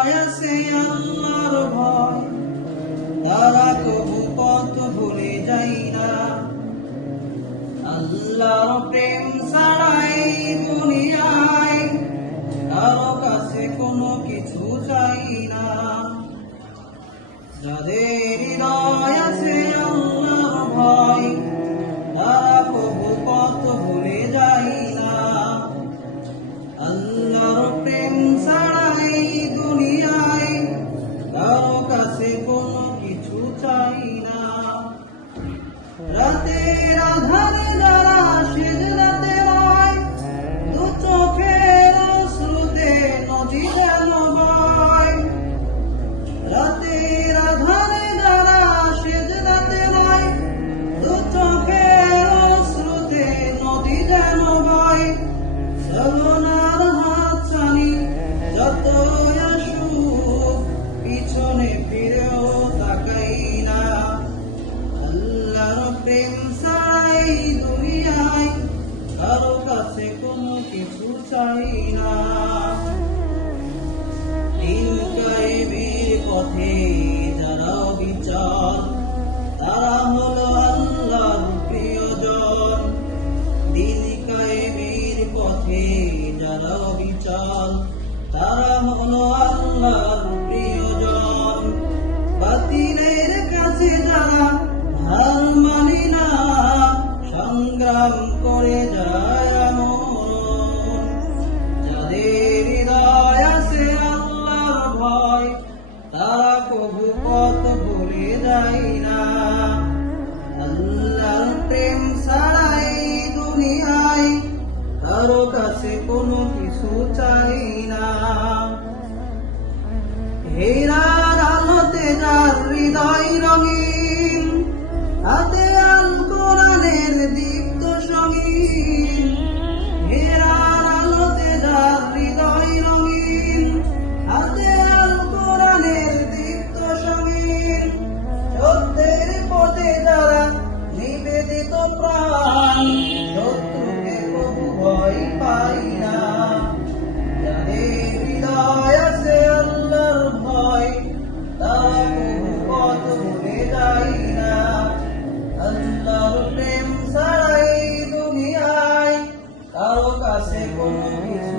হৃদয় আছে আল্লাহর ভয়, তারা কবু পথ ভুলে যায় না। আল্লাহর প্রেম ছাড়াই দুনিয়ায় কারো কাছে কোনো কিছু চাই না। যাদের হৃদয় আছে আল্লাহর ভয়, তারা কবু পথ ভুলে যায় না। আল্লাহর প্রেম ছাড়াই দুনিয়ায় কারো কাছে কোনো কিছু চাই না। রাতের আধারে যারা সিজদাতে রয়, দু চোখের অশ্রুতে নদী যেন বয়। রাতের আধারে যারা সিজদাতে রয়, দু চোখের অশ্রুতে নদী যেন বয়। চলনার হাতছানি যতই আসুক, পিছনে ফিরেও তাকাই না। আল্লাহর প্রেম ছাড়াই দুনিয়ায় কারো কাছে কোনো কিছু চাই না। দিন কায়েমের পথে যারা বিচার, তারা হলো আল্লাহর প্রিয়জন। দিন কায়েমের পথে যারা বিচার, তারা হলো আল্লাহর প্রিয়জন। বাতিলের কাছে যারা হার মানে না, সংগ্রাম করে যায় মরণ। যাদের হৃদয় আছে আল্লাহর ভয়, তারা কবু পথ ভুলে যায় না। আল্লাহর প্রেম ছাড়াই দুনিয়ায় কারো কাছে কোনো কিছু চাই না। হীরার আলোতে যার হৃদয় রঙিন, হাতে আল কোরআনের দীপ্ত সঙ্গীন। হীরার আলোতে যার হৃদয় রঙিন, হাতে আল কোরআনের দীপ্ত সঙ্গীন। সত্যের পথে যারা নিবেদিত প্রাণ, শত্রুকে কবু ভয় পাই না। যাদের হৃদয় আছে আল্লাহর ভয়, তারা কবু পথ ভুলে যায় না। আল্লাহর প্রেম ছাড়াই দুনিয়ায় কারো কাছে কোনো কিছু